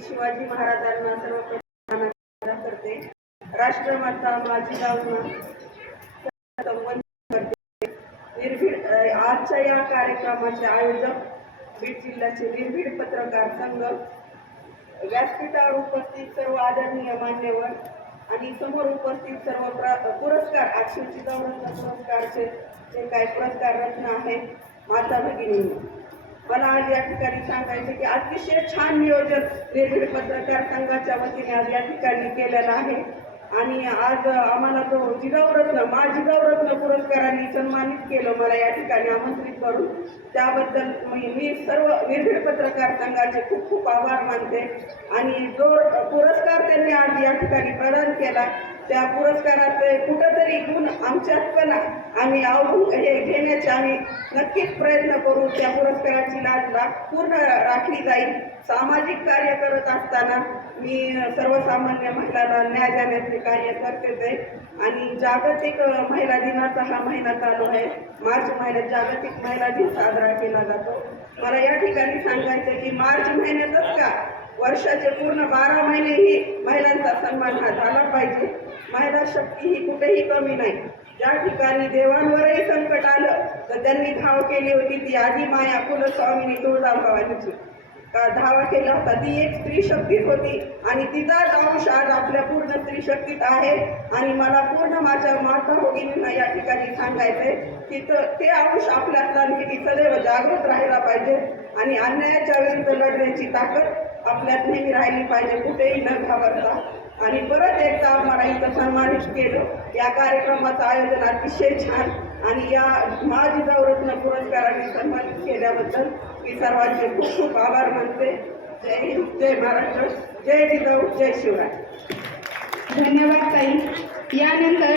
शिवाजी महाराजांना सर्वप्रथम करते. राष्ट्रमाता माझी गावना करते निर्भीड आजच्या या कार्यक्रमाचे आयोजक बीड जिल्ह्याचे निर्भीड पत्रकार संघ व्यासपीठावर उपस्थित सर्व आदरणीय मान्यवर आणि समोर उपस्थित सर्व पुरस्कार अक्षरची गौरव पुरस्कारचे जे काही पुरस्कार रत्न आहेत माता भगिनी मला आज या ठिकाणी सांगायचं की अतिशय छान नियोजन निर्भीड पत्रकार संघाच्या वतीने आज या ठिकाणी केलेलं आहे. आणि आज आम्हाला जो जिगावरत्न मा जिगावरत्न पुरस्कारांनी सन्मानित केलं मला या ठिकाणी आमंत्रित करून. त्याबद्दल मी मी सर्व निर्भीड पत्रकार संघाचे खूप खूप आभार मानते. आणि जो पुरस्कार त्यांनी आज या ठिकाणी प्रदान केला त्या पुरस्काराचे कुठंतरी गुण आम्ही आवडून हे घेण्याचे आम्ही नक्कीच प्रयत्न करू. त्या पुरस्काराची लाज पूर्ण राखली जाईल. सामाजिक कार्य करत असताना मी सर्वसामान्य महिलांना न्याय देण्याचे कार्य करतेच आहे आणि जागतिक महिला दिनाचा हा महिना चालू आहे. मार्च महिन्यात जागतिक महिला दिन साजरा केला जातो. मला या ठिकाणी सांगायचं की मार्च महिन्यातच का? वर्षाचे पूर्ण बारा महिनेही महिलांचा सन्मान हा झाला पाहिजे. महिला शक्ती ही कुठेही कमी नाही. ज्या ठिकाणी देवांवरही संकट आलं तर त्यांनी धाव केली होती ती आधी माया कुलस्वामिनी तुळजाभवानीची. का धावा केला होता? ती एक स्त्री शक्तीच होती आणि तिचाच अंश आज आपल्या पूर्ण स्त्री शक्तीत आहे. आणि मला पूर्ण माझ्या माता भगिनींना या ठिकाणी सांगायचंय की ते अंश आपल्यातला नेहमी सदैव जागृत राहायला पाहिजे आणि अन्यायाच्या विरुद्ध लढण्याची ताकद आपल्यात नेहमी राहिली पाहिजे कुठेही न घाबरता. आणि परत एकदा आम्हाला इथं सन्मानित केलं. या कार्यक्रमाचं आयोजन अतिशय छान आणि या माझी गौरत्न पुरस्काराने सन्मानित केल्याबद्दल मी सर्वांचे खूप खूप आभार मानते. जय हिंद जय महाराष्ट्र जय जिजाऊ जय शिवराय. धन्यवाद ताई. यानंतर